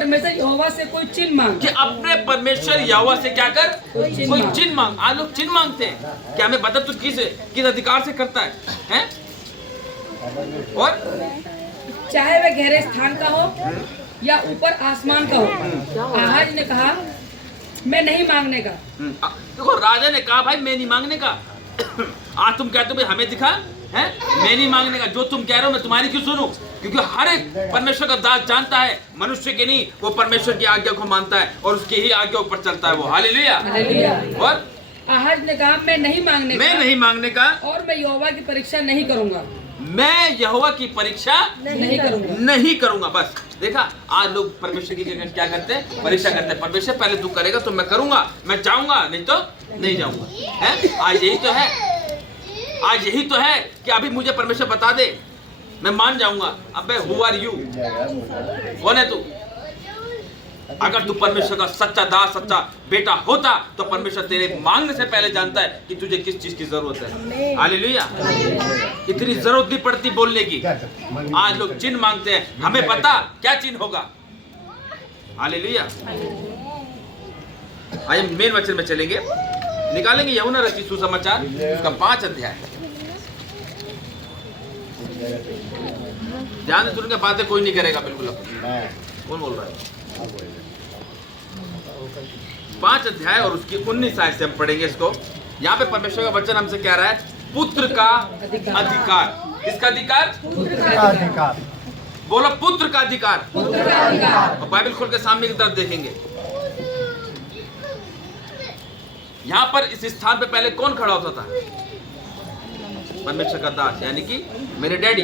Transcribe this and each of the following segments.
परमेश्वर यहोवा से कोई चिन्ह मांग। कि अपने परमेश्वर यहोवा से क्या कर, कोई चिन्ह कोई मांग। चिन्ह मांग। आज लोग चिन्ह मांगते हैं। क्या हमें बता तू किस अधिकार से करता है? और चाहे वह गहरे स्थान का हो या ऊपर आसमान का हो। आहाज ने कहा मैं नहीं मांगने का। देखो राजा ने कहा भाई मैं नहीं मांगने का। आज तुम कहते हो भाई हमें दिखा है, मैं नहीं मांगने का। जो तुम कह रहे हो मैं तुम्हारी क्यों सुनूं? क्योंकि हर एक परमेश्वर का दास जानता है मनुष्य के नहीं, वो परमेश्वर की आज्ञा को मानता है और उसकी ही आज्ञा ऊपर चलता है वो। हालेलुया। और आहाज ने कहा मैं नहीं मांगने मैं का नहीं मांगने का और मैं यहोवा की परीक्षा नहीं करूंगा। मैं यहोवा की परीक्षा नहीं करूंगा। नहीं करूंगा। बस देखा, आज लोग परमेश्वर की क्या करते हैं? परीक्षा करते हैं। परमेश्वर पहले तू करेगा तो मैं करूंगा, मैं चाहूंगा नहीं तो नहीं जाऊंगा। है आज यही तो है। आज यही तो है कि अभी मुझे परमेश्वर बता दे, मैं मान जाऊंगा। अबे हु आर यू? कौन है तू? अगर तू परमेश्वर का सच्चा दास, सच्चा बेटा होता तो परमेश्वर तेरे मांगने से पहले जानता है कि तुझे किस चीज की जरूरत है। हालेलुया। इतनी जरूरत नहीं पड़ती बोलने की। आज लोग चिन्ह मांगते हैं, हमें पता क्या चिन्ह होगा। हालेलुया। आइए मेन वचन में चलेंगे, निकालेंगे यूहन्ना रचित सुसमाचार उसका 5 अध्याय। ध्यान से सुनेंगे, बातें कोई नहीं करेगा बिल्कुल। कौन बोल रहा है? 5 अध्याय और उसकी 19 आयत से हम पढ़ेंगे इसको। यहाँ पे परमेश्वर का वचन हमसे कह रहा है पुत्र का अधिकार। किसका अधिकार? अधिकार। बोलो पुत्र का अधिकार। और बाइबल खोल के सामने की तरफ देखेंगे। यहाँ पर इस स्थान पे पहले कौन खड़ा होता था? परमेश्वर का दास, यानी कि मेरे डैडी।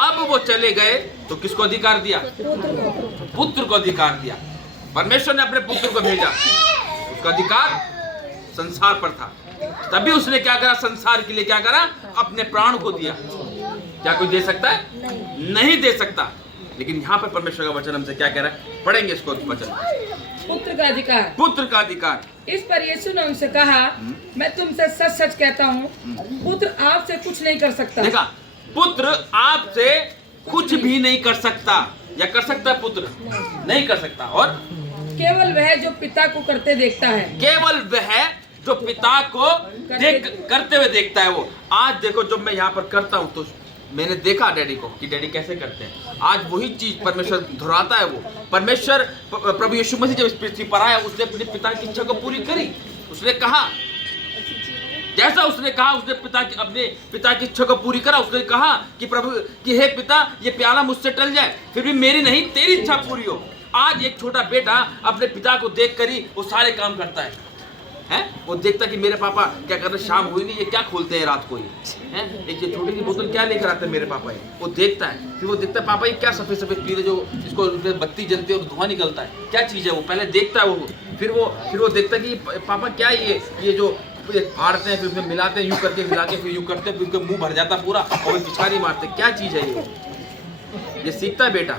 अब वो चले गए तो किसको अधिकार दिया? पुत्र को अधिकार दिया। परमेश्वर ने अपने पुत्र को भेजा, उसका अधिकार संसार पर था। तभी उसने क्या करा? संसार के लिए क्या करा? अपने प्राण को दिया। क्या कोई दे सकता है? नहीं दे सकता। लेकिन यहाँ पर परमेश्वर का वचन हमसे क्या कह रहा है? पढ़ेंगे इसको वचन। पुत्र का अधिकार। पुत्र का अधिकार। इस पर यीशु ने उनसे कहा मैं तुमसे सच सच कहता हूँ, पुत्र आपसे कुछ नहीं कर सकता। देखा, पुत्र आपसे कुछ भी नहीं कर सकता। या कर सकता है? पुत्र नहीं कर सकता। और केवल वह जो पिता को करते देखता है। केवल वह जो पिता को करते हुए देखता है वो। आज देखो, जब मैं यहाँ पर करता हूँ तो मैंने देखा डैडी को कि डैडी कैसे करते हैं। आज वही चीज परमेश्वर दोहराता है। वो परमेश्वर प्रभु यीशु मसीह जब इस पृथ्वी पर आया, उसने अपने पिता की इच्छा को पूरी करी। उसने कहा, जैसा उसने कहा, उसने अपने पिता की इच्छा को पूरी करा। उसने कहा कि प्रभु कि हे पिता, ये प्याला मुझसे टल जाए, फिर भी मेरी नहीं तेरी इच्छा पूरी हो। आज एक छोटा बेटा अपने पिता को देख कर ही वो सारे काम करता है। वो देखता कि मेरे पापा क्या कर रहे, शाम हुई नहीं, ये क्या खोलते हैं रात को, ये एक ये छोटी सी बोतल क्या लेकर आते हैं मेरे पापा। ये वो देखता है, फिर वो देखता है पापा ये क्या सफेद सफेद पीले जो इसको बत्ती जलती है और धुआं निकलता है, क्या चीज़ है? वो पहले देखता है वो। फिर वो देखता है कि पापा क्या ये जो फाड़ते हैं, फिर उसमें मिलाते हैं, यूँ करके मिला के फिर यूँ करते हैं, फिर उसका मुँह भर जाता पूरा और पिचकारी मारते। क्या चीज़ है ये सीखता है बेटा।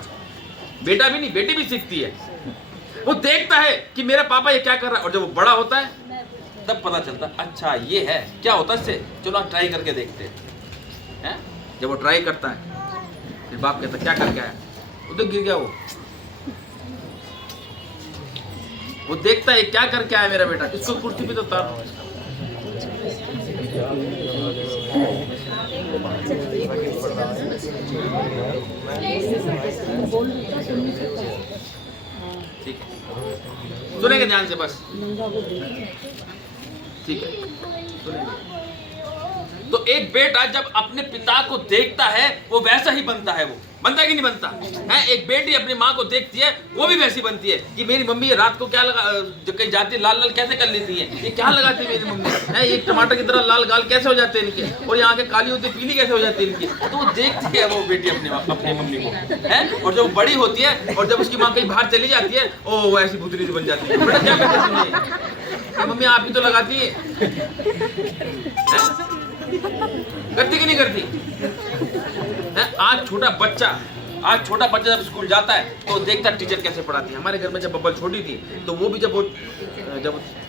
बेटा भी नहीं, बेटी भी सीखती है। वो देखता है कि मेरा पापा ये क्या कर रहा है। और जब वो बड़ा होता है तब पता चलता, अच्छा ये है, क्या होता है इससे, चलो ट्राई करके देखते हैं। जब वो ट्राई करता है फिर बाप कहता क्या करके आया? उधर गिर गया वो देखता है क्या करके आया मेरा बेटा, इसको कुर्सी पे तो उतार। ठीक है, सुनेंगे ध्यान से बस। ठीक है, सुनेंगे। तो एक बेटा जब अपने पिता को देखता है वो वैसा ही बनता है। वो बनता है कि नहीं बनता है? एक बेटी अपनी माँ को देखती है वो भी वैसी बनती है कि मेरी मम्मी रात को क्या लगा, जब कहीं जाती है लाल लाल कैसे कर लेती है, ये क्या लगाती है मेरी मम्मी है, ये टमाटर की तरह लाल गाल कैसे हो जाते हैं इनके, और यहाँ के काली होती है पीली कैसे हो जाती है इनकी। तो वो देखती है वो बेटी अपने मम्मी को है। और जब बड़ी होती है और जब उसकी माँ कहीं बाहर चली जाती है, ओ वो ऐसी भूतनी से बन जाती है। बेटा क्या करती है मम्मी, आप ही तो लगाती है, करती कि नहीं करती है? आज छोटा बच्चा आज छोटा बच्चा जब स्कूल जाता है तो देखता है टीचर कैसे पढ़ाती है। हमारे घर में जब बब्बल छोटी थी तो वो भी जब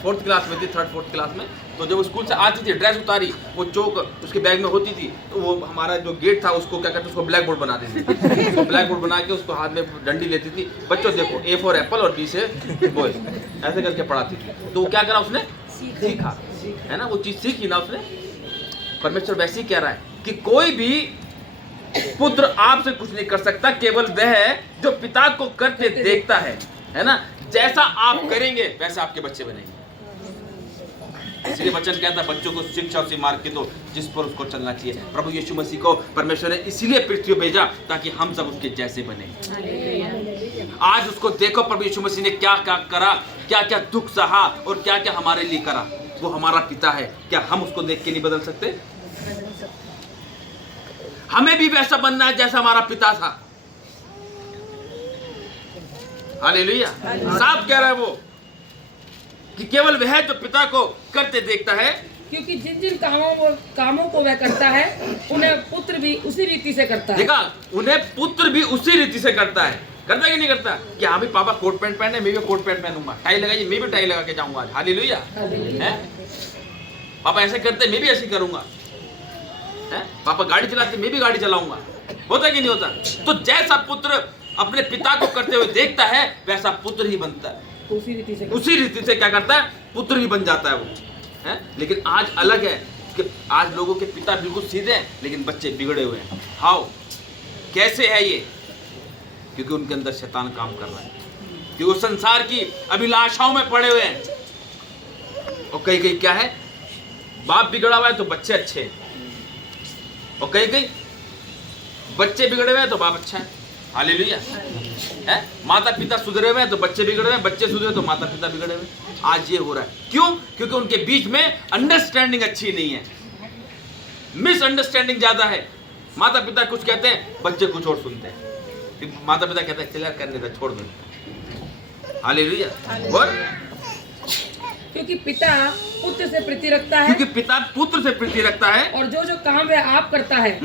4th क्लास में थी, 3rd 4th क्लास में, तो जब स्कूल से आती थी ड्रेस उतारी, वो चौक उसके बैग में होती थी, तो वो हमारा जो गेट था उसको क्या करते उसको ब्लैक बोर्ड बना देती थी। उसको ब्लैक बोर्ड बना के उसको हाथ में डंडी लेती थी, बच्चों देखो A फॉर एप्पल और B से बॉय, ऐसे करके पढ़ाती थी। तो वो क्या करा उसने सीखा, है ना, वो चीज़ सीखी ना उसने। परमेश्वर वैसे ही कह रहा है कि कोई भी पुत्र आपसे कुछ नहीं कर सकता, केवल वह जो पिता को करते देखता है ना। जैसा आप करेंगे वैसा आपके बच्चे बनेंगे। इसलिए वचन कहता है बच्चों को शिक्षा उसी मार्ग की दो जिस पर उसको चलना चाहिए। प्रभु यीशु मसीह को परमेश्वर ने इसीलिए पृथ्वी पर भेजा ताकि हम सब उसके जैसे बने। आज उसको देखो, प्रभु यीशु मसीह ने क्या क्या करा, क्या क्या दुख सहा और क्या क्या हमारे लिए करा। वो हमारा पिता है, क्या हम उसको देख के नहीं बदल सकते? हमें भी वैसा बनना है जैसा हमारा पिता था। हालेलुया। साफ कह रहा है वो कि केवल वह जो पिता को करते देखता है, क्योंकि जिन जिन कामों को वह करता है उन्हें पुत्र भी उसी रीति से करता है। देखा, उन्हें पुत्र भी उसी रीति से करता है। करता है कि नहीं करता? कि हाँ भी पापा कोट पैंट पहने, मैं भी कोट पैंट पहनूंगा, टाई लगाइए, मैं भी टाई लगा के जाऊंगा आज। हालेलुया। हैं? पापा ऐसे करते, मैं भी ऐसे करूंगा। हैं? पापा गाड़ी चलाते, मैं भी गाड़ी चलाऊंगा। होता कि नहीं होता? तो जैसा पुत्र अपने पिता को करते हुए देखता है वैसा पुत्र ही बनता है। उसी रीति से क्या करता है? पुत्र ही बन जाता है वो। है? लेकिन आज अलग है कि आज लोगों के पिता बिल्कुल सीधे हैं लेकिन बच्चे बिगड़े हुए हैं। हाउ? कैसे है ये? क्योंकि उनके अंदर शैतान काम कर रहा है, क्योंकि वो संसार की अभिलाषाओं में पड़े हुए हैं। और कहीं कहीं क्या है, बाप बिगड़ा हुआ है तो बच्चे अच्छे हैं, और कहीं कहीं बच्चे बिगड़े हुए हैं तो बाप अच्छा है। हालेलुया। है? माता पिता सुधरे हुए हैं तो बच्चे बिगड़े हुए हैं, बच्चे सुधरे तो माता पिता बिगड़े हुए हैं। आज ये हो रहा है। क्यों? क्योंकि उनके बीच में अंडरस्टैंडिंग अच्छी नहीं है, मिसअंडरस्टैंडिंग ज्यादा है। माता पिता कुछ कहते हैं, बच्चे कुछ और सुनते हैं। माता पिता कहते हैं चल यार करने दे, छोड़ दो। हालेलुया। और क्योंकि पिता पुत्र से प्रीति रखता है, क्योंकि पिता पुत्र से प्रीति रखता है, और जो काम वह आप करता है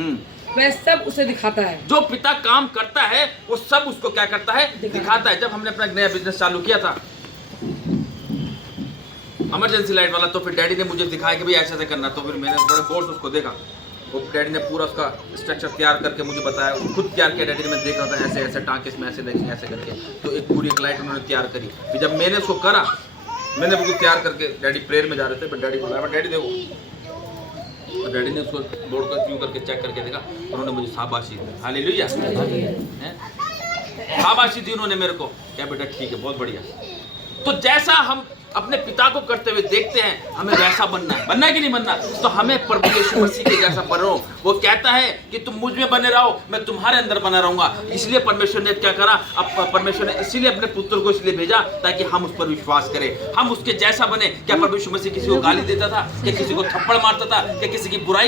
वह सब उसे दिखाता है। जो पिता काम करता है वो सब उसको क्या करता है? दिखाता है। जब हमने अपना नया बिजनेस चालू किया था, इमरजेंसी लाइट वाला, तो फिर डैडी ने मुझे दिखाया कि भाई ऐसे ऐसे करना। तो फिर मैंने बड़े गौर से उसको देखा, वो डैडी ने पूरा उसका स्ट्रक्चर तैयार करके मुझे बताया, खुद तैयार किया डैडी ने। मैं देख रहा था ऐसे ऐसे टाँके इसमें ऐसे लगे, ऐसे करके, तो एक पूरी एक लाइट उन्होंने तैयार करी। फिर जब मैंने उसको करा, मैंने बिल्कुल तैयार करके, डैडी प्रेयर में जा रहे थे, फिर डैडी बोला, डैडी देखो, तो डैडी ने उसको बोर्ड का क्यों करके चेक करके देखा, उन्होंने मुझे शाबाशी दी। हालेलुया। शाबाशी दी उन्होंने मेरे को, क्या बेटा ठीक है, बहुत बढ़िया। तो जैसा हम अपने पिता को करते हुए देखते हैं, हमें वैसा बनना है। बनना है कि नहीं बनना? तो हमें प्रभु यीशु मसीह के जैसा बनो। वो कहता है कि तुम मुझ में बने रहो, मैं तुम्हारे अंदर बना रहूंगा। इसलिए परमेश्वर ने क्या करा? अब परमेश्वर ने इसीलिए अपने पुत्र को इसलिए भेजा ताकि हम उस पर विश्वास करें, हम उसके जैसा बने। क्या प्रभु यीशु मसीह किसी को गाली देता था? क्या किसी को थप्पड़ मारता था? क्या किसी की बुराई